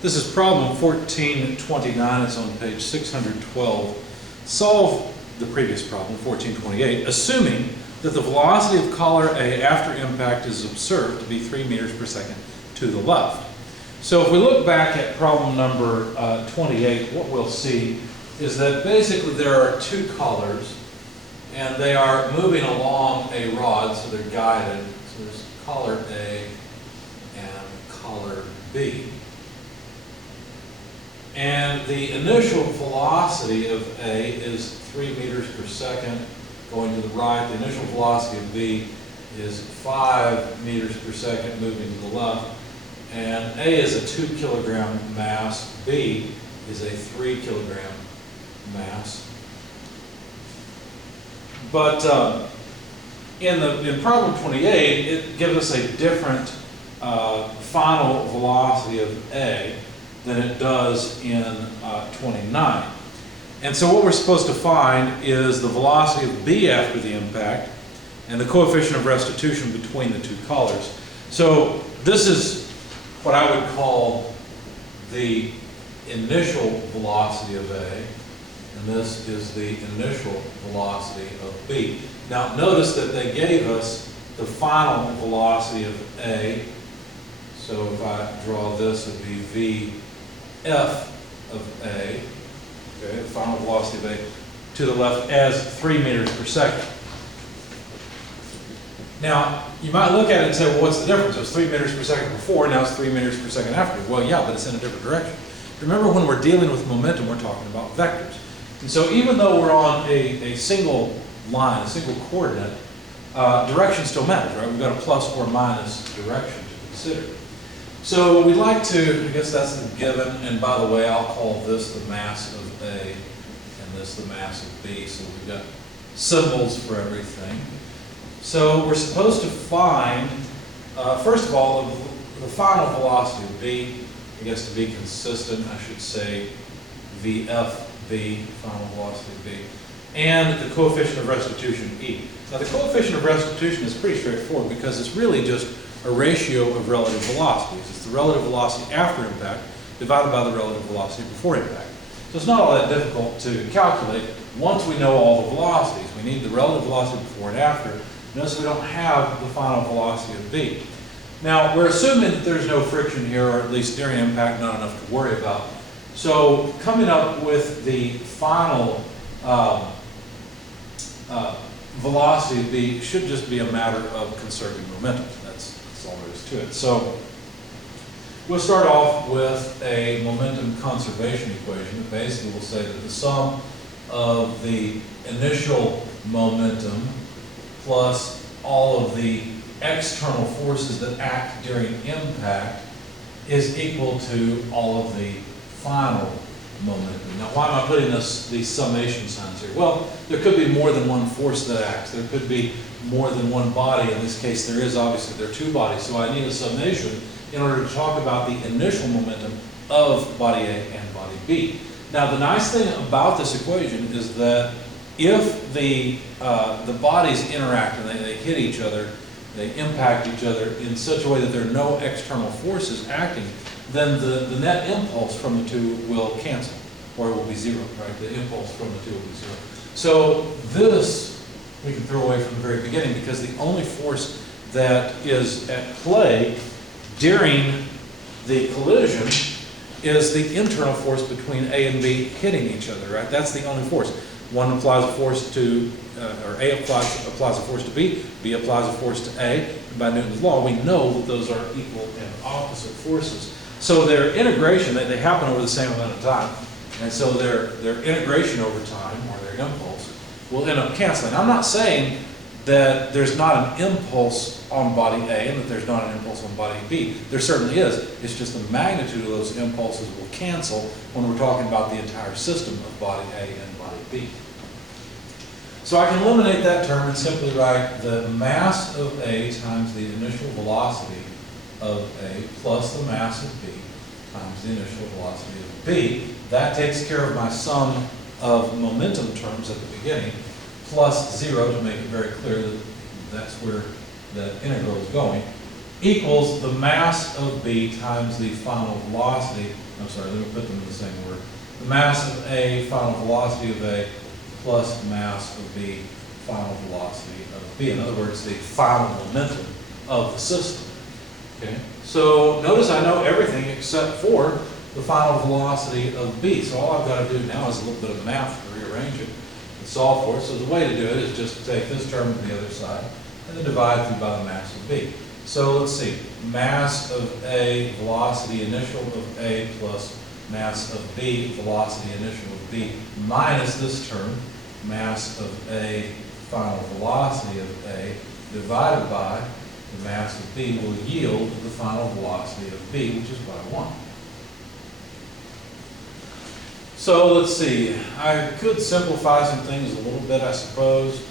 This is problem 1429. It's on page 612. Solve the previous problem, 1428, assuming that the velocity of collar A after impact is observed to be 3 meters per second to the left. So if we look back at problem number 28, what we'll see is that basically there are two collars, and they are moving along a rod, so they're guided. So there's collar A and collar B. And the initial velocity of A is 3 meters per second going to the right. The initial velocity of B is 5 meters per second moving to the left. And A is a 2 kilogram mass, B is a 3 kilogram mass. But in problem 28, it gives us a different final velocity of A than it does in 29. And so what we're supposed to find is the velocity of B after the impact and the coefficient of restitution between the two collars. So this is what I would call the initial velocity of A, and this is the initial velocity of B. Now notice that they gave us the final velocity of A. So if I draw this, it would be Vf of A, okay, the final velocity of A, to the left as 3 meters per second. Now, you might look at it and say, well, what's the difference? It was 3 meters per second before, now it's 3 meters per second after. Well, yeah, but it's in a different direction. Remember, when we're dealing with momentum, we're talking about vectors. And so even though we're on a single line, a single coordinate, direction still matters, right? We've got a plus or minus direction to consider. So we'd like to, I guess that's the given, and by the way, I'll call this the mass of A and this the mass of B, so we've got symbols for everything. So we're supposed to find, first of all, the final velocity of B. I guess to be consistent, I should say VFB, final velocity of B, and the coefficient of restitution, E. Now the coefficient of restitution is pretty straightforward because it's really just a ratio of relative velocities. It's the relative velocity after impact divided by the relative velocity before impact. So it's not all that difficult to calculate once we know all the velocities. We need the relative velocity before and after. Notice we don't have the final velocity of B. Now, we're assuming that there's no friction here, or at least during impact, not enough to worry about. So coming up with the final velocity of B should just be a matter of conserving momentum. That's all there is to it. So we'll start off with a momentum conservation equation that basically will say that the sum of the initial momentum plus all of the external forces that act during impact is equal to all of the final momentum. Now, why am I putting these summation signs here? Well, there could be more than one force that acts. There could be more than one body. In this case, there is obviously, there are two bodies. So I need a summation in order to talk about the initial momentum of body A and body B. Now, the nice thing about this equation is that if the bodies interact and they hit each other, they impact each other in such a way that there are no external forces acting, then the net impulse from the two will cancel, or it will be zero, right? The impulse from the two will be zero. So this we can throw away from the very beginning because the only force that is at play during the collision is the internal force between A and B hitting each other, right? That's the only force. One applies a force to, or A applies a force to B, B applies a force to A. And by Newton's law, we know that those are equal and opposite forces. So their integration, they happen over the same amount of time. And so their integration over time, or their impulse, will end up canceling. I'm not saying that there's not an impulse on body A and that there's not an impulse on body B. There certainly is. It's just the magnitude of those impulses will cancel when we're talking about the entire system of body A and body B. So I can eliminate that term and simply write the mass of A times the initial velocity of A plus the mass of B times the initial velocity of B. That takes care of my sum of momentum terms at the beginning, plus 0 to make it very clear that that's where the integral is going. equals the mass of B times the final velocity. I'm sorry, let me put them in the same word. The mass of A, final velocity of A, plus the mass of B, final velocity of B. In other words, the final momentum of the system. Okay? So notice I know everything except for the final velocity of B. So all I've got to do now is a little bit of math to rearrange it and solve for it. So the way to do it is just to take this term to the other side and then divide through by the mass of B. So let's see, mass of A, velocity initial of A, plus mass of B, velocity initial of B, minus this term, mass of A, final velocity of A, divided by the mass of B will yield the final velocity of B, which is by 1. So let's see, I could simplify some things a little bit, I suppose.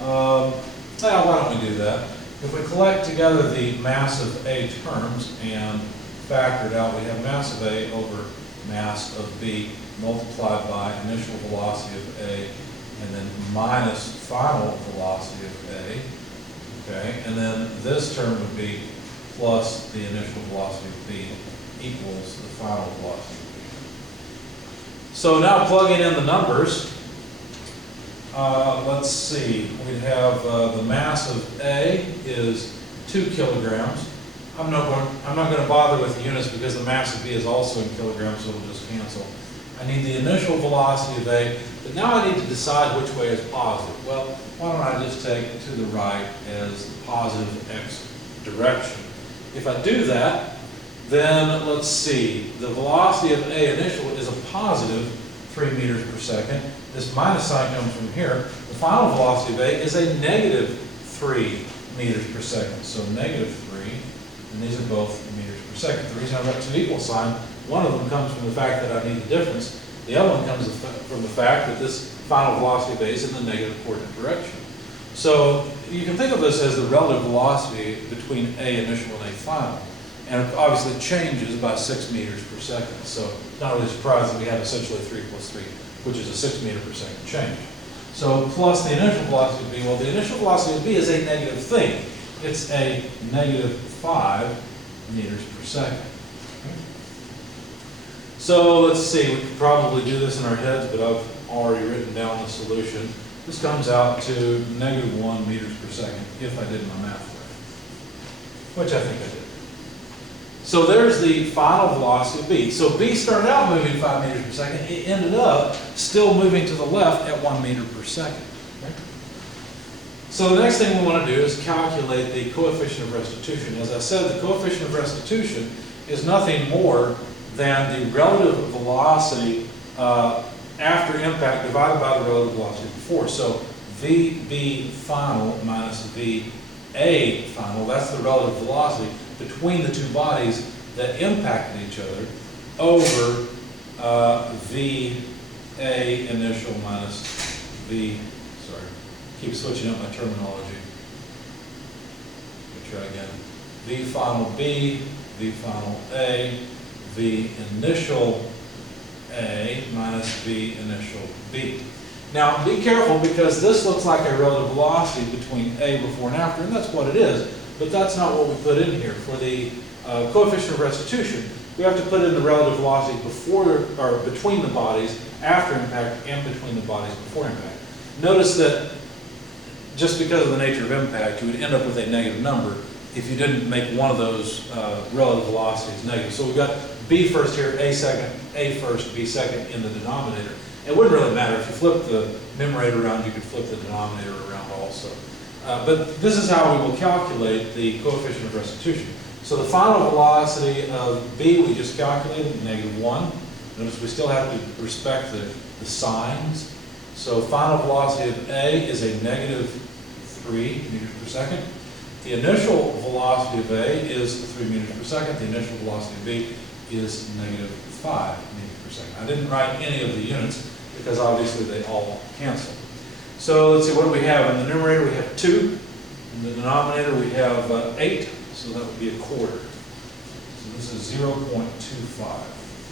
Now, why don't we do that? If we collect together the mass of A terms and factor it out, we have mass of A over mass of B multiplied by initial velocity of A and then minus final velocity of A. Okay, and then this term would be plus the initial velocity of B equals the final velocity of B. So now plugging in the numbers, let's see, we have the mass of A is 2 kilograms. I'm not going to bother with the units because the mass of B is also in kilograms, so we'll just cancel. I need the initial velocity of A, but now I need to decide which way is positive. Well, why don't I just take to the right as the positive x direction. If I do that, then let's see, the velocity of A initial is a positive 3 meters per second. This minus sign comes from here. The final velocity of A is a negative 3 meters per second. So negative 3, and these are both meters per second. The reason I've got two equal sign, one of them comes from the fact that I need the difference. The other one comes from the fact that this final velocity of A is in the negative coordinate direction. So you can think of this as the relative velocity between A initial and A final. And it obviously changes by 6 meters per second. So not really surprised that we have essentially 3 plus 3, which is a 6 meter per second change. So plus the initial velocity of B, well, the initial velocity of B is a negative thing. It's a negative 5 meters per second. So let's see, we could probably do this in our heads, but I've already written down the solution. This comes out to negative 1 meters per second, if I did my math right, which I think I did. So there's the final velocity of B. So B started out moving 5 meters per second. It ended up still moving to the left at 1 meter per second. Okay? So the next thing we want to do is calculate the coefficient of restitution. As I said, the coefficient of restitution is nothing more than the relative velocity after impact divided by the relative velocity before. So VB final minus VA final, that's the relative velocity between the two bodies that impacted each other over VA initial minus keep switching up my terminology. Let me try again. V final B, V final A, V initial A minus V initial B. Now be careful because this looks like a relative velocity between A before and after, and that's what it is, but that's not what we put in here. For the coefficient of restitution, we have to put in the relative velocity before or between the bodies after impact and between the bodies before impact. Notice that just because of the nature of impact, you would end up with a negative number if you didn't make one of those relative velocities negative. So we've got B first here, A second, A first, B second in the denominator. It wouldn't really matter. If you flip the numerator around, you could flip the denominator around also. But this is how we will calculate the coefficient of restitution. So the final velocity of B we just calculated, -1. Notice we still have to respect the signs. So final velocity of A is a -3 meters per second. The initial velocity of A is 3 meters per second. The initial velocity of B is -5 meters per second. I didn't write any of the units because obviously they all cancel. So let's see, what do we have? In the numerator we have 2. In the denominator we have 8, so that would be a quarter. So this is 0.25.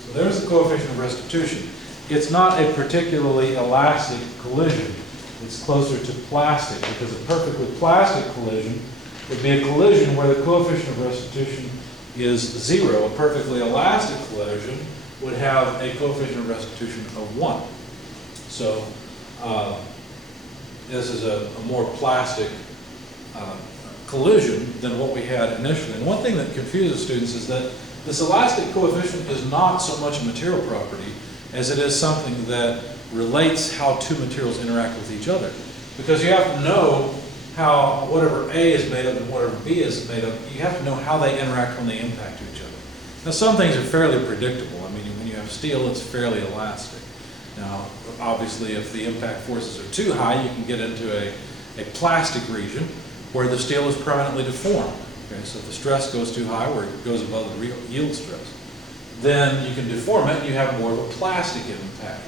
So there's the coefficient of restitution. It's not a particularly elastic collision. It's closer to plastic because a perfectly plastic collision would be a collision where the coefficient of restitution is 0. A perfectly elastic collision would have a coefficient of restitution of 1. So this is a more plastic collision than what we had initially. And one thing that confuses students is that this elastic coefficient is not so much a material property as it is something that relates how two materials interact with each other. Because you have to know how whatever A is made of and whatever B is made of, you have to know how they interact when they impact each other. Now some things are fairly predictable. I mean, when you have steel, it's fairly elastic. Now, obviously, if the impact forces are too high, you can get into a plastic region where the steel is permanently deformed. Okay, so if the stress goes too high, where it goes above the real yield stress, then you can deform it and you have more of a plastic impact.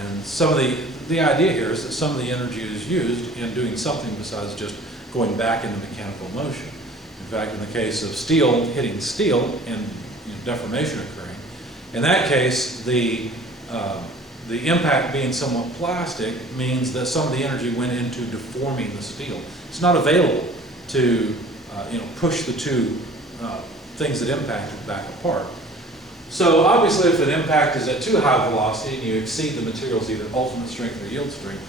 And some of the idea here is that some of the energy is used in doing something besides just going back into mechanical motion. In fact, in the case of steel hitting steel and deformation occurring, in that case, the impact being somewhat plastic means that some of the energy went into deforming the steel. It's not available to push the two things that impacted back apart. So obviously if an impact is at too high velocity and you exceed the material's either ultimate strength or yield strength,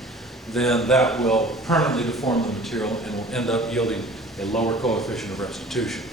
then that will permanently deform the material and will end up yielding a lower coefficient of restitution.